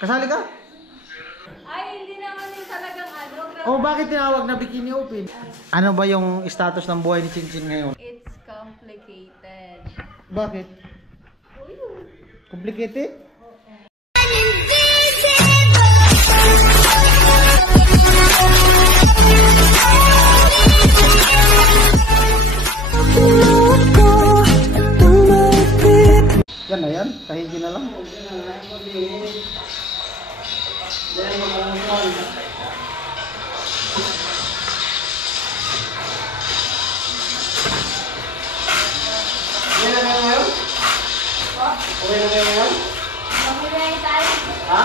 Kasali ka? Ay, hindi naman yung talagang ano. Pero Oh, bakit tinawag na Bikini Open? Ano ba yung status ng buhay ni Chinchin ngayon? it's complicated. Bakit? Complicated? Yan na yan, kahigi na lang. Ha?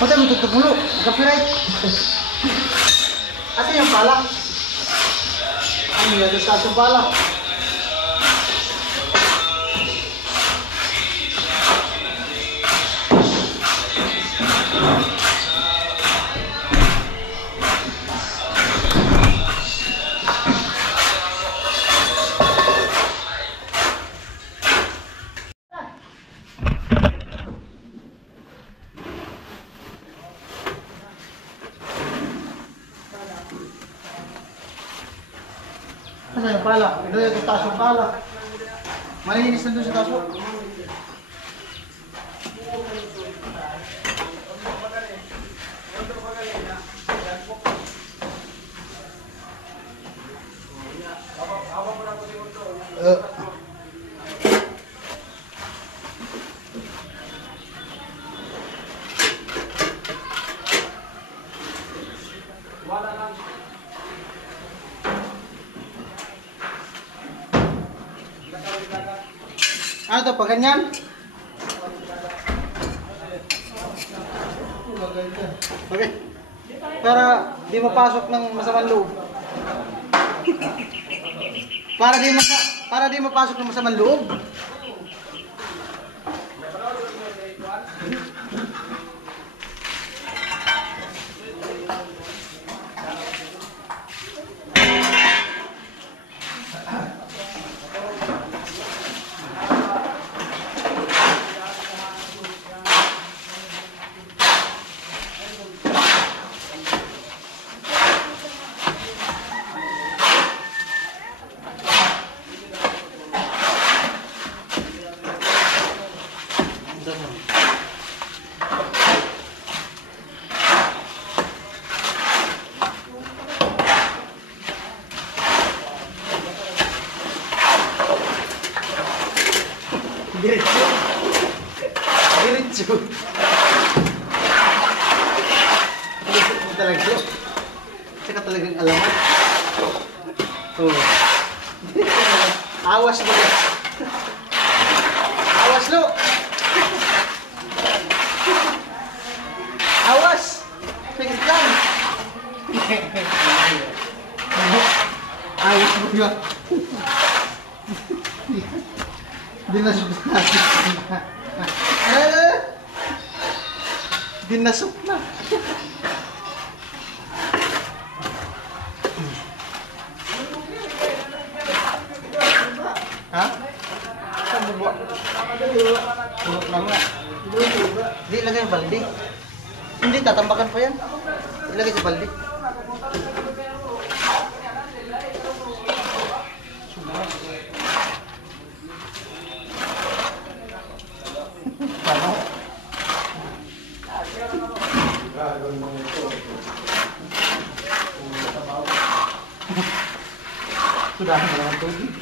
Patay mo tutup mulu, copyright. Ate yung pala. Ano yan, status pala. Kasi yung pala, doon yung taas yung pala. Malinis na doon sa taas mo. Ano to, pag ganyan? Okay. Para di mapasok ng masamang loob. Para di mapasok ng masamang loob. Diretso. Diretso. Diretso mo talaga. Saka talagang alamat. Oh. Awas mo. Awas lo. Awas. Tingin lang. Awas mo yun. Dinasok na. Dinasok na. Ha? Saan bubuwa? Tulog lang nga. Hindi, ilagay yung balde. Hindi, tatambakan pa yan. Ilagay sa balde. Sudah naman tubig.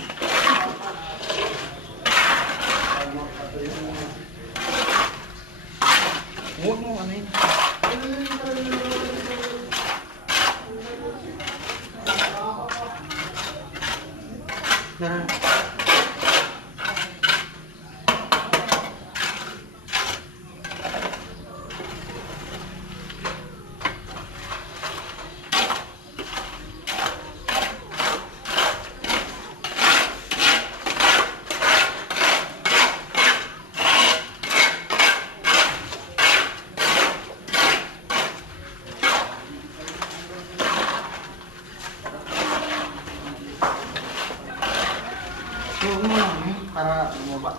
Huwag mo ano yun. Huwag mo lang para bumaba.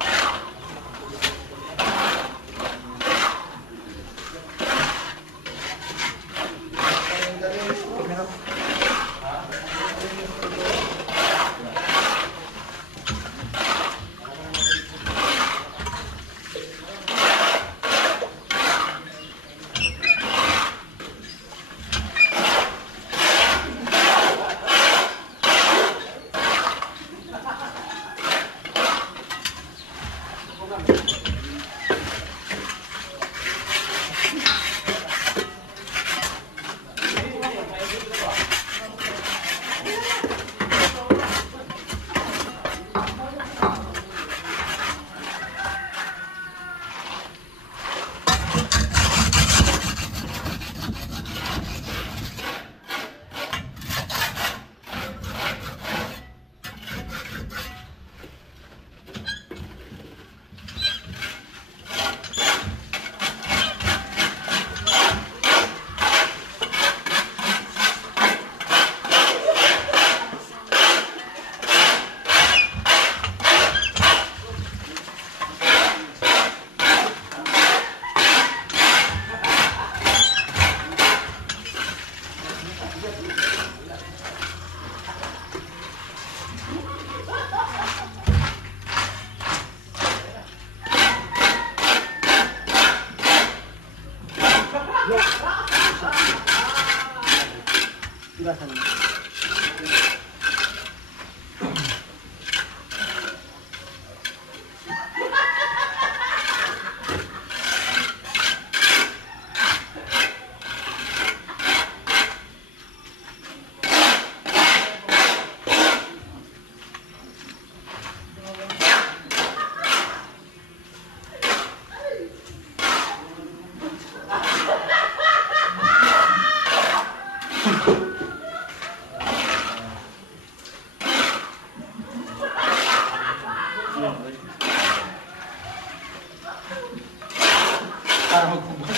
Para magpubos.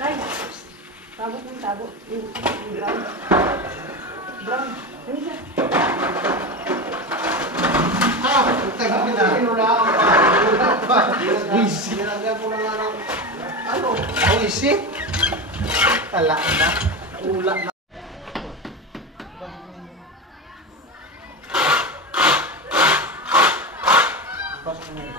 Tay, tabot ng tabot. Brown. Ano siya? Tagal na. Easy. Oh, easy? Tala na. Ula na. Pasok na yun.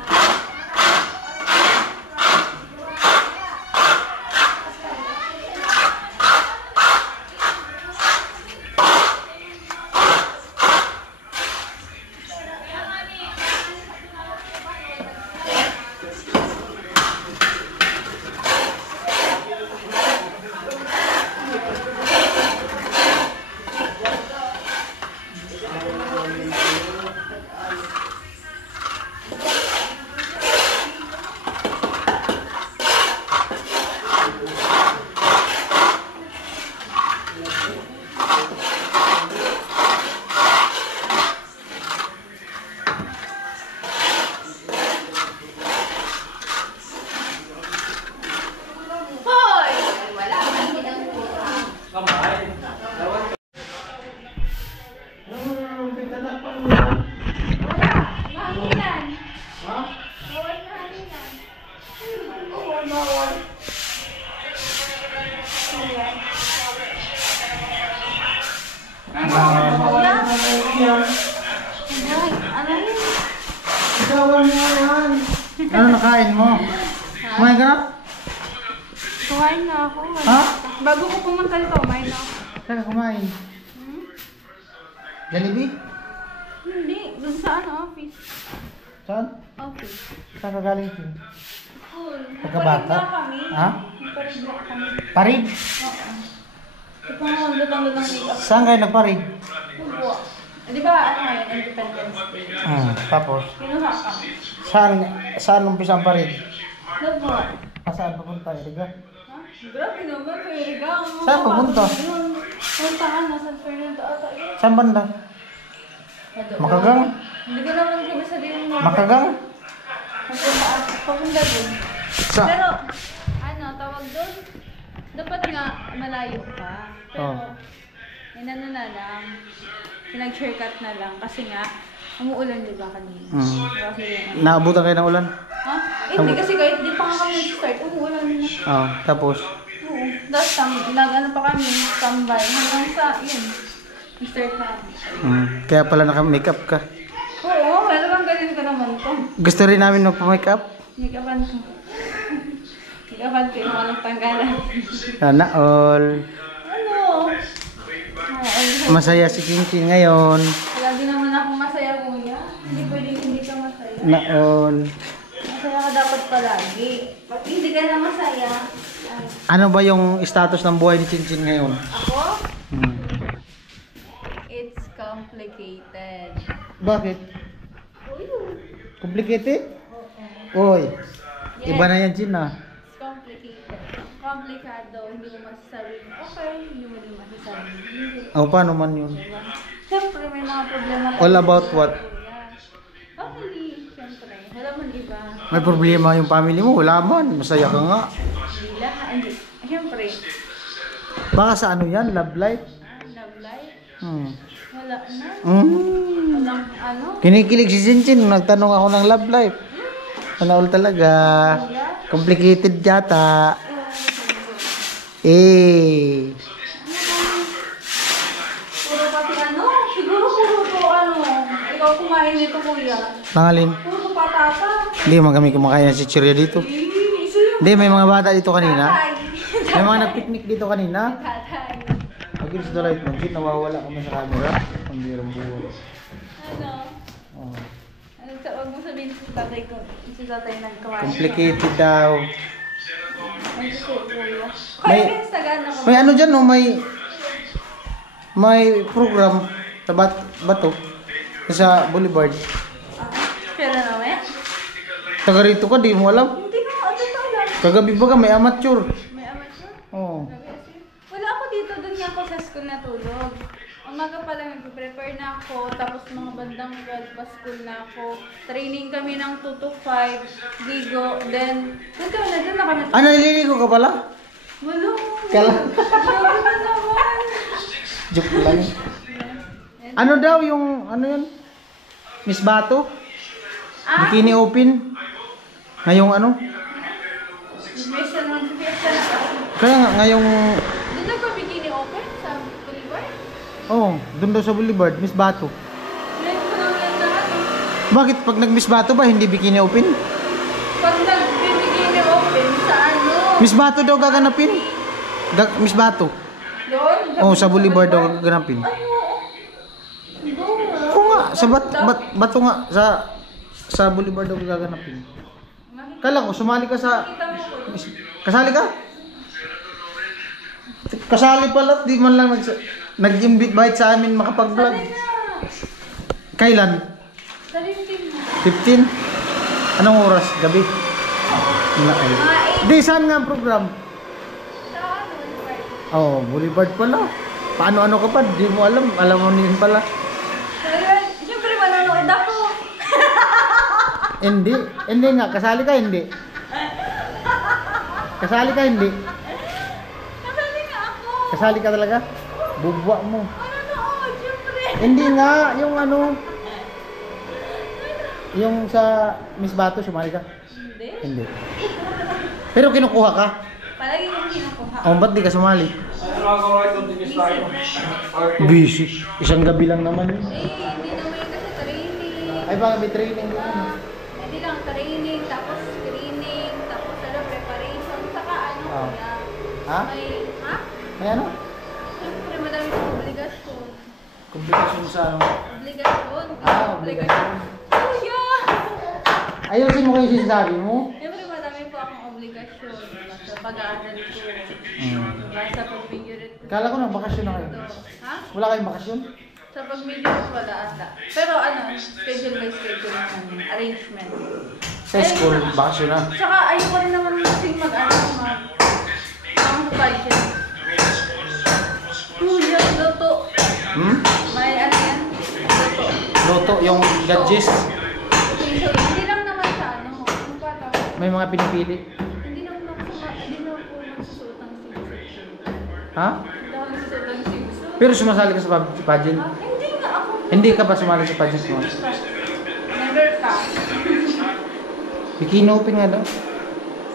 Hoy! Wala kang ginagawa. Mahanginan. Bawal mahanginan. Ano nakain mo? Kumain ka? Kumain na ako. Ha? Bago ko pumunta dito, kumain na ako. Saan ka kumain? Hmm? Jollibee? Hindi, dun sa office. Saan? Office. Saan ka galing ito? Pagkabata? Nagparid na kami. Ha? Nagparid na kami. Parid? Oo. Ito nga, lutang-lutang makeup. Saan kayo nagparid? Upo. Di ba, ano ngayon, Independence Day? Tapos? Kinuha ka. Saan umpisa ang parid? Nagbuha. Saan papunta? Iriga? Ha? Grabe naman, Eriga. Saan papunta? Puntahan na San Fernando ata. Saan banda? Makagang? Hindi ko naman kami sabihin mo. Makagang? Papunta dun. Sa? Pero, ano, tawag dun? Dapat nga malayo pa. Pero, Oh. inano na lang, pinag-haircut na lang kasi nga, umuulan diba kanina. Kasi, Naabutan kayo ng ulan? ha? Hindi kasi kahit di pa nga kami nag-start, umuulan na. Tapos? Oo. Tapos, nag-ano pa kami, tambay, hanggang sa, yun, start na. Kaya pala naka-makeup ka. Oo, wala bang ganun ka naman to. Gusto rin namin magpa-makeup? Make-upan ko. Make-upan ko yung walang tanggalan. Sana all. Ano? Masaya si Chinchin ngayon. Lagi naman akong masaya, kuya. Hindi pwedeng hindi ka masaya. Na all. Masaya ka dapat palagi. Pag hindi ka na masaya, ay, Ano ba yung status ng buhay ni Chinchin ngayon? ako, Hmm. it's complicated. Bakit? Uy, Complicated? oo. Oy. Iba na yan, Chin ah. It's complicated. Komplikado. Hindi mo masasabing okay, hindi mo din masasabing hindi. Paano man yun? Diba? Siyempre, may mga problema. All about what? Family, siyempre. Wala man iba. May problema yung family mo? Wala man. Masaya ka nga. Hindi lahat. Hindi. Siyempre, Baka sa ano yan? Love life? love life. Hmm. Wala na. Walang ano. Kinikilig si Chinchin. Nagtanong ako ng love life. Sana all talaga. Complicated yata. Puro pati ano. Siguro puro to ano. Ikaw kumain nito, kuya. Nangalin? Puro patata. Hindi man kami kumakain ng chichirya dito. Isa yung Hindi, may mga bata dito kanina. tatay. May mga nag-picnic dito kanina. Tatay. Against the light man, Chin, nawawala kami sa camera. Ang birang buhay. Ano? Oh. Ano sa wag mo sabihin sa tatay ko. Si tatay nagkawain. Complicated daw. Ay, gusto ko, kuya. May- Kaya Instagram ako. May ano dyan, no? May program sa Bato. Sa Boulevard. Pero naman? Taga rito ka, di mo alam. Hindi ko ano to lang. Kagabi ba ka, may amateur. May amateur? Oo. Wala ako dito, doon nga ako sa school natulog. Umaga pa lang nag-prepare na ako, tapos mga bandang 12 pa school na ako. Training kami ng 2 to 5, ligo, then, doon na kami. Ah, naliligo ka pala? Wala. Kala. Grabe na naman. Joke lang. Ano daw yung, ano yun? Miss Bato? Ah, Bikini Open? Ngayong ano? fiesta na ako. Kaya nga, ngayong, Doon na ba bikini open sa Boulevard? doon daw sa Boulevard, Miss Bato. Ngayon ko lang yan lahat eh. Bakit pag nag-Miss Bato ba, hindi Bikini Open? Pag nag-bikini open sa ano? Miss Bato daw gaganapin? Miss Bato? Doon? Sa Boulevard daw gaganapin. Ano? Doon. Oo nga, sa Bato nga, sa Boulevard daw gaganapin. Kala ko, sumali ka sa... Kita mo ko. Kasali ka? Kasali pala, di man lang nag-invite bahit sa amin makapag-vlog. Sabi na. Kailan? Sa LinkedIn mo. 15? Anong oras? Gabi? Di, saan nga ang program? Sa ano? Boulevard pala. Paano-ano ka pa? Di mo alam. Alam mo din pala. Siyempre manonood ako. Hindi nga. Kasali ka, hindi. Kasali ka, hindi. Kasali nga ako. Kasali ka talaga? Bubwa mo. Manonood, siyempre. Hindi nga, yung ano, yung sa Miss Bato, sumali ka? Hindi. Hindi. Pero kinukuha ka? Palagi kong kinukuha. Ba't di ka sumali? Busy. Isang gabi lang naman yun. Hindi naman yun kasi training. Ay, baka may training din. Hindi lang training, tapos screening, tapos preparation, saka ano Ah. kuya. Ha? Ha? May ano? Siyempre madami kong obligasyon. Komplikasyon sa ano? Obligasyon? Obligasyon. Kuya! Ayusin mo kayo sinasabi mo. Siyempre madami po akong obligasyon. Sa pag-aaral ko. Sa pag-figure ko. Kala ko na bakasyon na kayo. Ha? Wala kayong bakasyon? Sa pag-figure wala ata. Pero ano, schedule by schedule naman. Arrangement. Sa school, bakasyon na. Tsaka ayoko rin naman kasing mag-ano, ang budget. Kuya, luto. May ano yan? Luto. Loto, yung judges. Okay, so hindi lang naman sa ano, kung paano. May mga pinipili. Hindi naman ako magsusuot ng swimsuit. Ha? Hindi ako nagsusuot ng swimsuit. Pero sumasali ka sa pageant? Ah, hindi nga ako. Hindi ka ba sumali sa pageant mo? Never ka. Bikini open nga daw.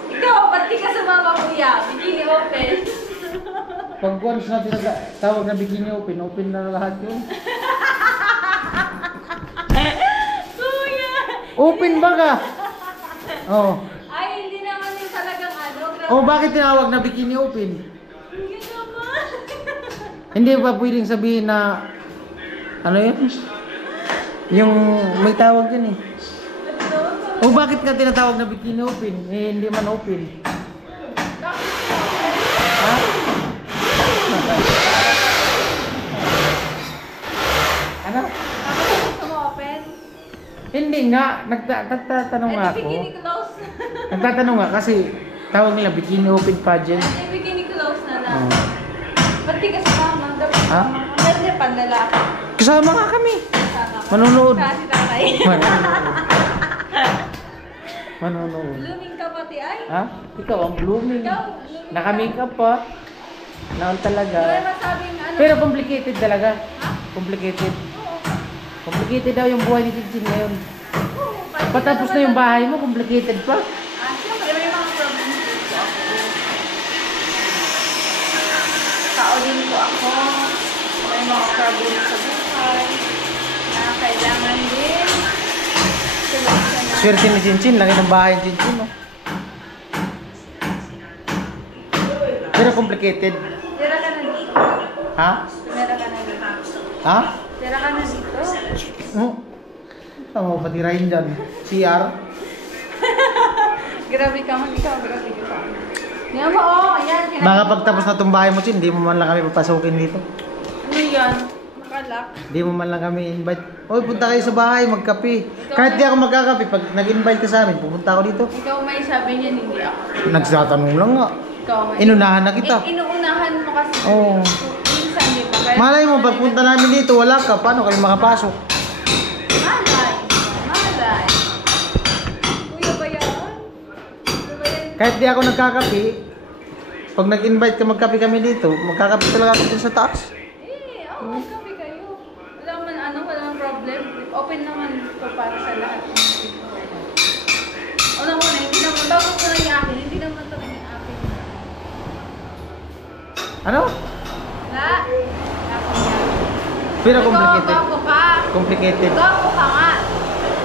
Ikaw, ba't di ka sumama kuya? Bikini open. Pag once natin tawag na bikini open, open na lahat yun. Kuya! Open ba ka? Oh. Ay, hindi naman yung talagang ano. Grabe. Oh, bakit tinawag na bikini open? Hindi naman. Hindi ba pwedeng sabihin na ano yun? Yung may tawag yun eh. O bakit ka tinatawag na bikini open? Eh, hindi man open. Ha? Ano? Bakit gusto mo open? Hindi nga, nagtatanong nga ako. Bikini close. Nagtatanong nga kasi tawag nila bikini open pageant. Ay, bikini close na lang. Oh. Ba't di ka sumama? Dapat Ha? Pwede panlalaki. Kasama nga kami. Sama ka. Manonood. Sa si tatay. Manonood. Blooming ka pati ay. Ha? Ikaw ang blooming. Ikaw, blooming ka. Naka-makeup pa. Naon Di ba talaga. masabing ano? Pero complicated talaga. Ha? Complicated. Oo. Complicated daw yung buhay ni Chinchin ngayon. Oo, pati Patapos na yung bahay mo, complicated pa. Ah, siyempre may mga problems dito ako. Tao din ko ako. May mga problems sa buhay. Na kailangan din. Solusyonan. Swerte ni Chinchin, laki ng bahay ni Chinchin. No? Pero complicated. Tira ka na dito. Ha? Tira ka na dito. Ha? Tira ka na dito. Oh. Saan mo patirahin dyan? CR? Grabe ka man, ikaw. Grabe ka. Yan mo, oh. Yan. Baka pagtapos na itong bahay mo, Chin, hindi mo man lang kami papasukin dito. Ano yan? Makalak. Hindi mo man lang kami invite. Oy, punta kayo sa bahay, magkape. Kahit di ako magkakape, pag nag-invite ka sa amin, pupunta ako dito. Ikaw may sabi niyan, hindi ako. Nagsatanong lang nga. Ikaw may. Inunahan na kita. Inuunahan mo kasi. Oo. Minsan, di ba? Kaya- Malay mo, pagpunta namin dito, wala ka. Paano kami makapasok? Malay. Malay. Kuya ba yan? Kuya ba yan? Kahit di ako nagkakape, pag nag-invite ka magkape kami dito, magkakape talaga ako dun sa taas. Magkape kayo. Wala man ano, walang problem. Open naman ito para sa lahat ng people. Unang-una, hindi naman, bago ko lang yung akin, hindi naman ito yung akin. Ano? Wala. Akin yan. Pero Ikaw, complicated. gwapo ka. Complicated. Gwapo ka nga.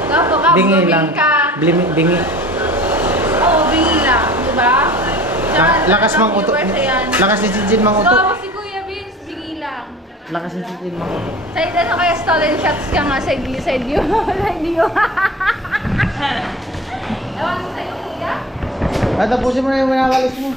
Gwapo ka, Bingi blooming lang. ka. Bingi. Oo, bingi lang. Diba? Tsaka, Lakas mang uto. viewers, ayan. Lakas ni Jinjin mang uto. Gwapo si Kuya Vince, bingi lang. Lakas ni Jinjin mang uto. Side ano kaya stolen shots ka nga, side view. Side view. Ewan ko sa'yo, kuya. Tapusin mo na yung winakalis mo.